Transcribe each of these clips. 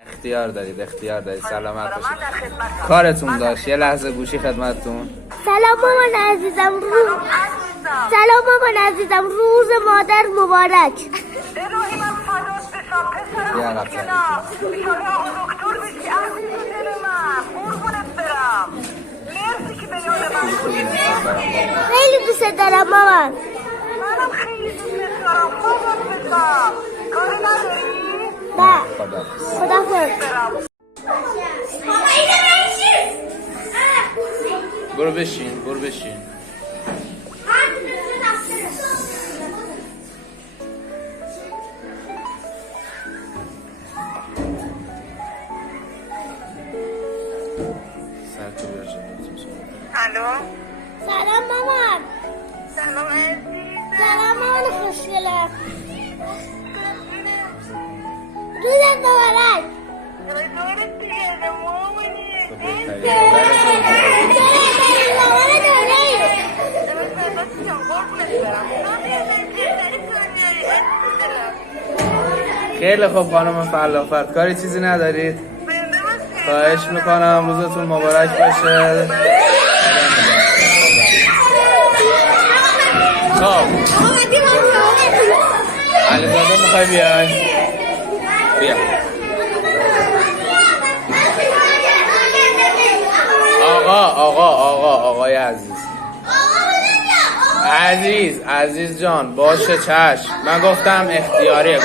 اختیار دارید سلامت باشید. کارتون داشت یه لحظه گوشی خدمتتون. سلام مامان عزیزم سلام مامان عزیزم، روز مادر مبارک. الهی من فدات بشم پسرم. یه عقب ایشالله دکتر بشی عزیز دل من، قربونت برم. مرسی که به یاد من بودی. خیلی دوست دارم مامان. منم خیلی دوست دارم. فدات بشم. کاری نداری؟ نه خداحافظ. خداحافظ. برو بشین. الو. سلام مامان. سلام عزیز. سلام مامان خوشگلم. روزت مبارک. دورت دیگه مامانی. خیلی خوب خانم فلافت، کاری چیزی ندارید؟ خواهش میکنم روزتون مبارک باشه. خب علیزاده میخوای بیای؟ بیا. آقای عزیز جان باشه چشم. من گفتم اختیاریه،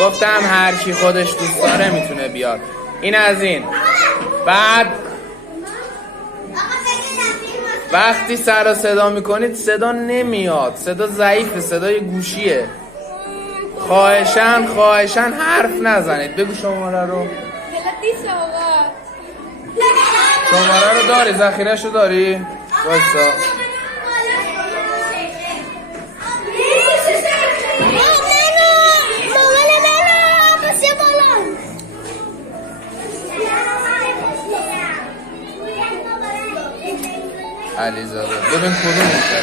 گفتم هر کی خودش دوست داره میتونه بیاد. این از این. بعد وقتی سر و صدا میکنید صدا نمیاد، صدا ضعیفه، صدای گوشیه. خواهشن حرف نزنید. بگو شماره رو. شماره رو داری؟ ذخیره‌شو داری؟ وایسا. علیزاده ببین کدوم میشه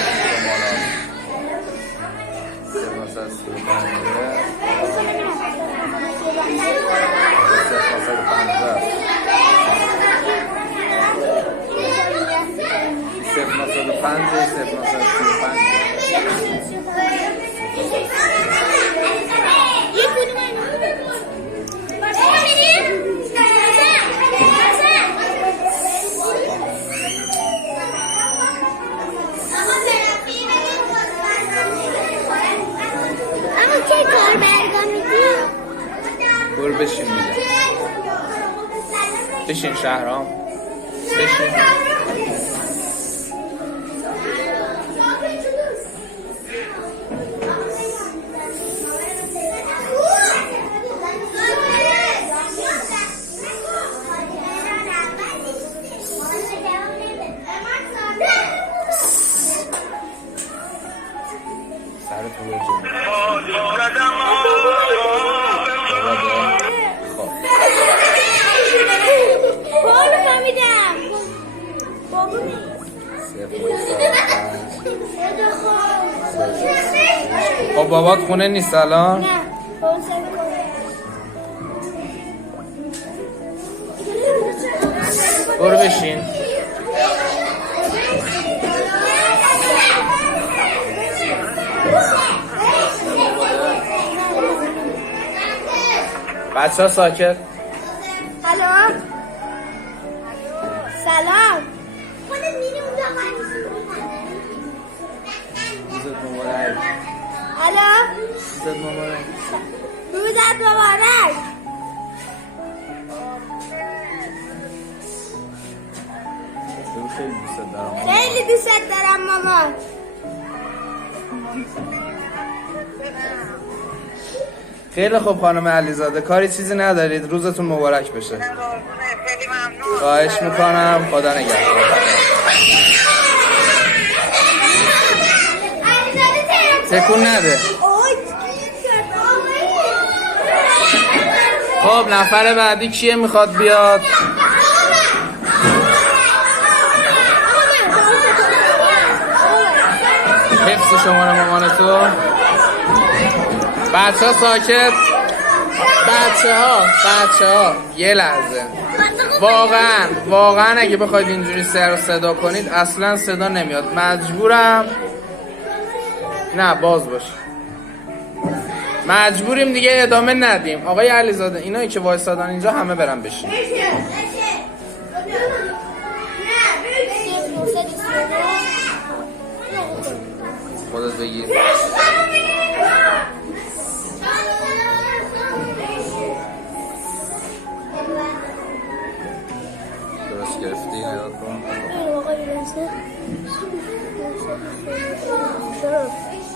برو بشین میگم. بشین شهرام. بشین. سرتون رو خب بابات خونه نیست الان؟ نه برو بشین. بچه ها ساکت. سلام. روزت مبارک. روزت مبارک. خیلی دوست دارم مامان. خیلی خوب خانم علیزاده، کاری چیزی ندارید. روزتون مبارک بشه. خیلی ممنون. خواهش میکنم. خدا نگهدار. تکون نده. خب نفر بعدی کیه میخواد بیاد؟ حفظ شماره مامانتو. بچه ها ساکت. بچه ها یه لحظه، واقعا اگه بخواید اینجوری سر و صدا کنید اصلا صدا نمیاد. مجبورم نه باز باشه، مجبوریم دیگه ادامه ندیم. آقای علیزاده اینایی که وایسادن اینجا همه برن بشین. خودت بگیر. درست گرفتی نگاه کن.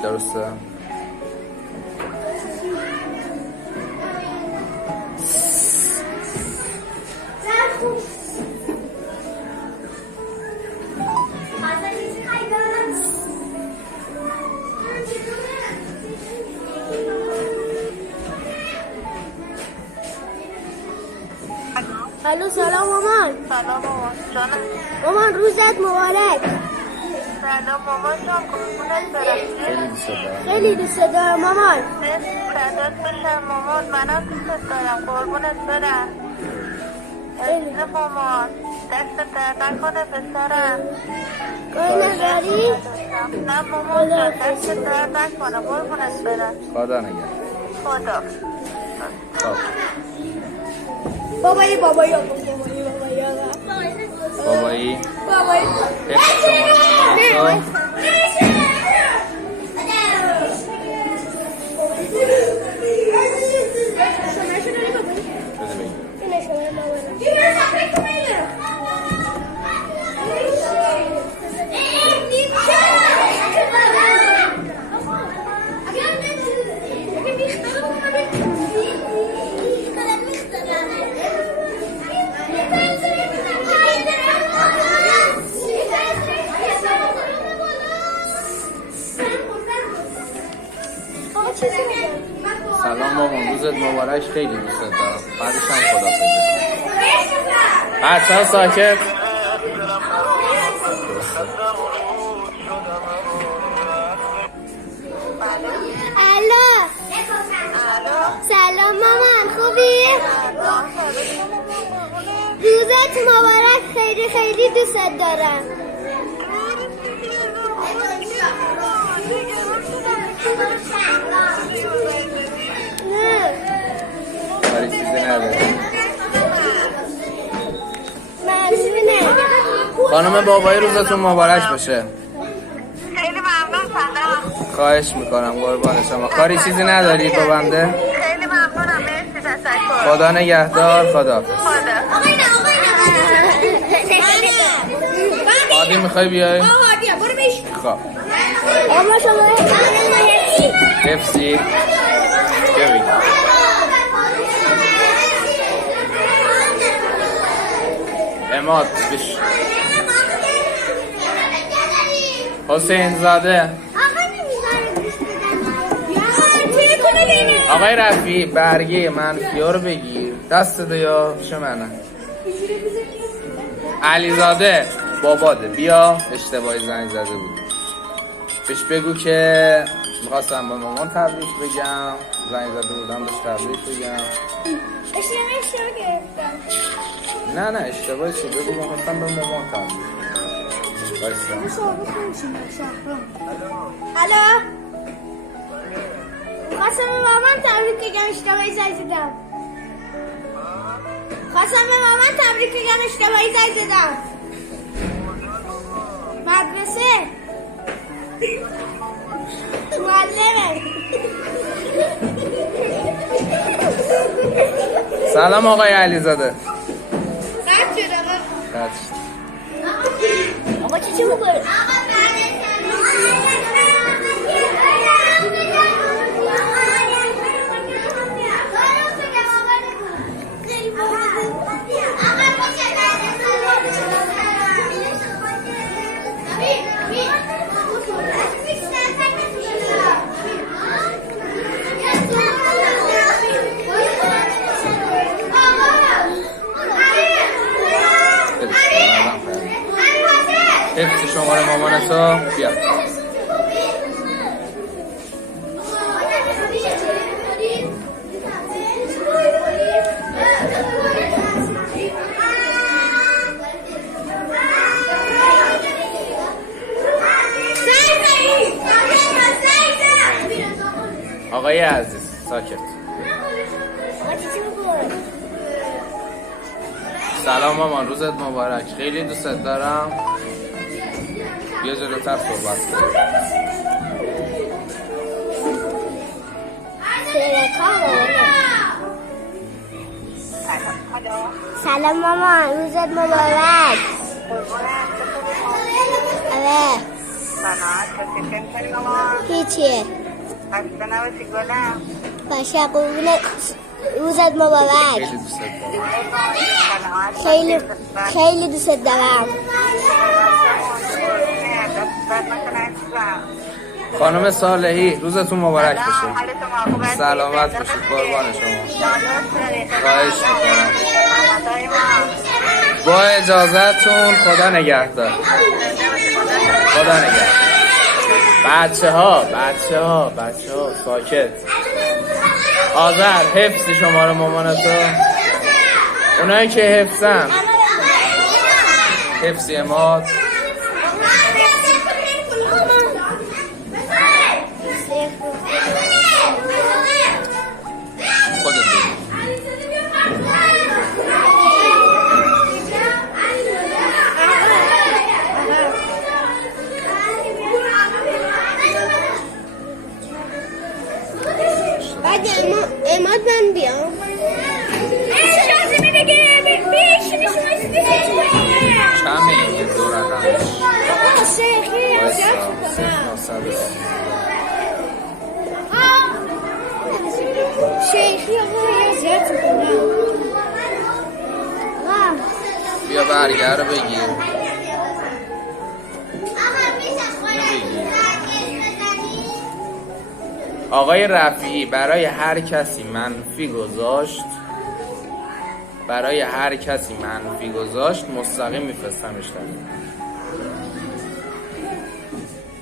درسته. الو سلام مامان. سلام مامان جانم. مامان روزت مبارک. سلام مامان جان قربونت برم. خیلی دوست دارم مامان. فدات بشم مامان، منم دوست دارم قربونت برم. عزیز مامان دست درد نکنه پسرم. کاری نداری؟ نه مامان جان دست درد نکنه قربونت برم. خدا نگه. خدا. خب بابایی بابایی سلام مامان، روزت مبارک، خیلی دوست دارم. بعدش هم خدافظی. بچه‌ها ساکت. الو سلام مامان خوبی؟ روزت مبارک، خیلی خیلی دوست دارم. کاری چیزی نداری. خانم بابایی روزتون مبارک باشه. خیلی ممنون سلام. خواهش میکنم قربان شما. کاری چیزی نداری با بنده؟ خیلی ممنونم، مرسی تشکر. خدا نگهدار. خداحافظ. عادی میخوای بیای؟ بیا برو بیش. خب اما شما حفظی ببین. اماد بش. حسین زاده. آقای رفیعی برگه منفی ها رو بگیر دست یا شمنه. علیزاده باباده بیا، اشتباهی زنگ زده بود. بهش بگو که میخواستم به مامان تبریک بگم، زنگ زده بودم بهش تبریک بگم. اشتباه گرفتم. نه اشتباهی چی، بگو میخواستم به مامان تبریک بگم. بایستا. الو خواستم به مامان تبریک بگم، اشتباهی زنگ زدم. خواستم به مامان تبریک بگم، اشتباهی زنگ زدم. مدرسه معلمه. سلام آقای علیزاده. قطع شدم. قطع شد. آقا چی میکنه؟ حفظ شماره مامانتو بیا. آقای عزیز ساکت. آقا چی میگوی؟ سلام مامان، روزت مبارک. خیلی دوستت دارم. یه جلوتر صحبت کن. سلام مامان، روزت مبارک. آره هیچیه. باشه قربونت، روزت مبارک. خیلی دوستت دارم. خیلی دوستت دارم. خانم صالحی روزتون مبارک بشه. سلامت باشید قربان شما. خواهش میکنم. با اجازهتون خدا نگهدار. خدا نگهدار. بچه ها ساکت. آذر حفظ شماره مامانتو. اونایی که حفظن حفظ اماد. خودت بگی. بعد اماد من بیام. کمه یه دو رقمش. شیخی آقا زیاد کنم. بیا برگر رو بگیر. آقای رفیعی برای هر کسی منفی گذاشت مستقیم میفرستمش در.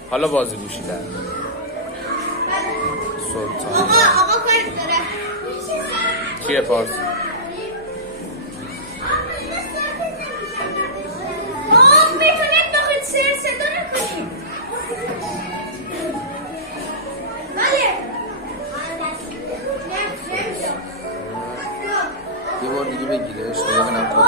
حالا بازی گوشی در سلطان. آقا کاری داره. کیه پارس؟ میتونید بخواید سر صدا نکنید. یه بار دیگه بگیرش تا ببینم کدوم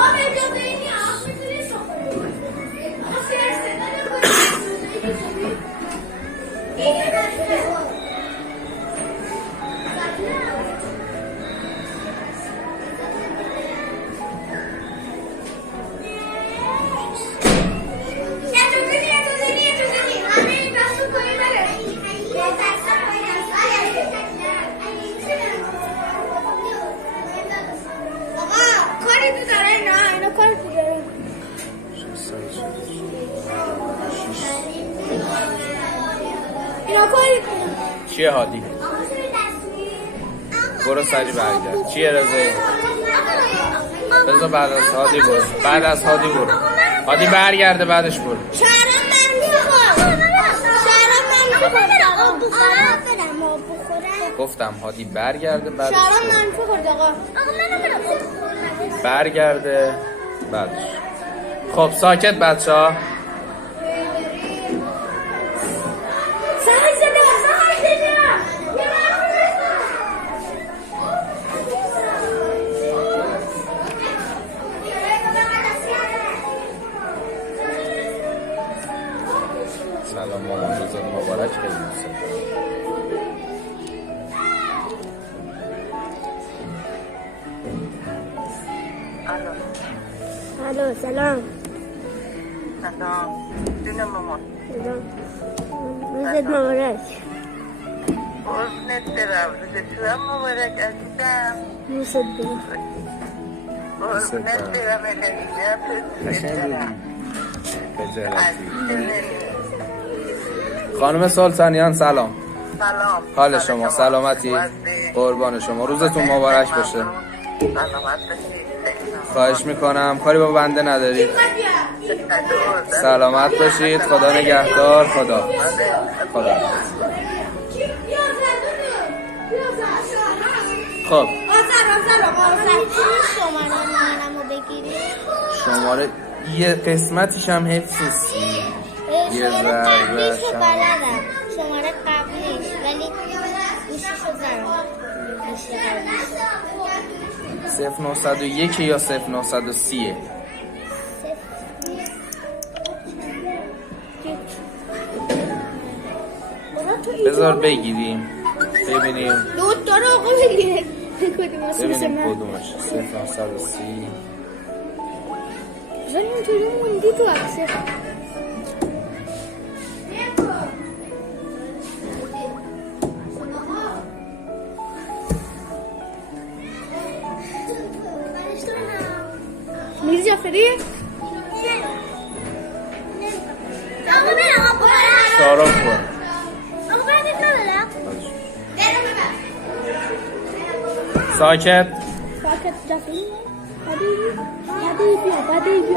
چیه هادی؟ برو سری برگرد. چیه رضایی؟ بذار بعد از هادی برو. هادی برگرده بعدش برو. گفتم هادی برگرده بعدش برو. برگرده بعدش. خب ساکت بچه ها. سلام مامان، روزت مبارک. خیلی دوست دارم. الو سلام. جون مامان. روزت مبارک. قربونت برم. روزت مبارک عزیزم. روزت برم. قربونت برم خانم سلطانیان سلام. سلام. حال شما سلامتی؟ قربان شما. روزتون مبارک باشه. سلامت باشید. خواهش میکنم. کاری با بنده ندارید. سلامت باشید. خدا نگهدار. خدا. خب شماره یه قسمتیش هم حفظ نیستی. یه ضربه شماره قبلیش ولی 0901 یا 0930 بذار بگیریم ببینیم دو تا رو آقا بگیره ببینیم کدومش 0930 زن اینجوری موندی تو عکسه میری جعفری؟ تعارف کن ساکت ساکت جعفری حبیبی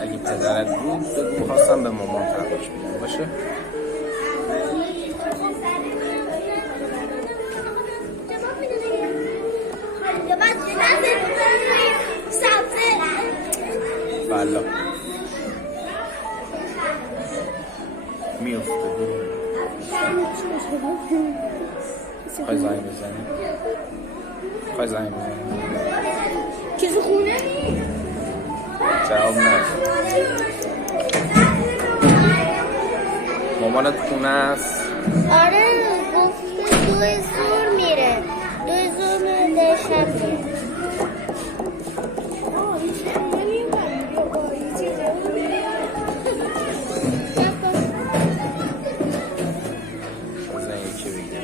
اگه پدرت بود بگو خواستم به مامان تبریک بگم باشه بلا میفته خواهی زنگ بزنی خواهی زنگ بزنی چیز خونه؟ جواب نه مامانت خونه است آره گفته 2 زور میره 2 زور میره شب میره بزن یکی بگیر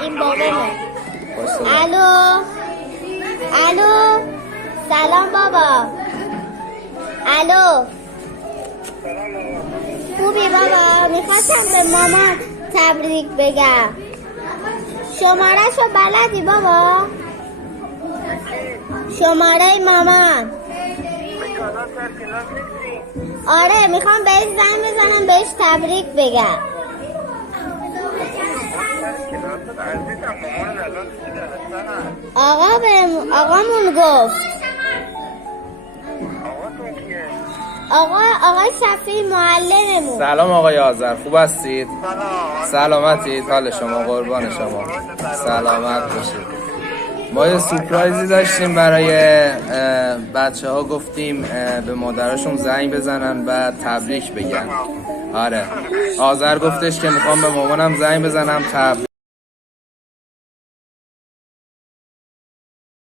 این بابامه الو الو سلام بابا الو خوبی بابا میخواستم به مامان تبریک بگم شمارهشو بلدی بابا شماره مامان آره میخوام بهش زنگ بزنم بهش تبریک بگم آقامون گفت آقا شفیع معلممون سلام آقای آذر خوب هستید؟ سلامتید حال شما قربان شما سلامت باشید ما یه سورپرایزی داشتیم برای بچه ها گفتیم به مادرشون زنگ بزنن و تبریک بگن آره آذر گفتش که میخوام به مامانم زنگ بزنم تبریک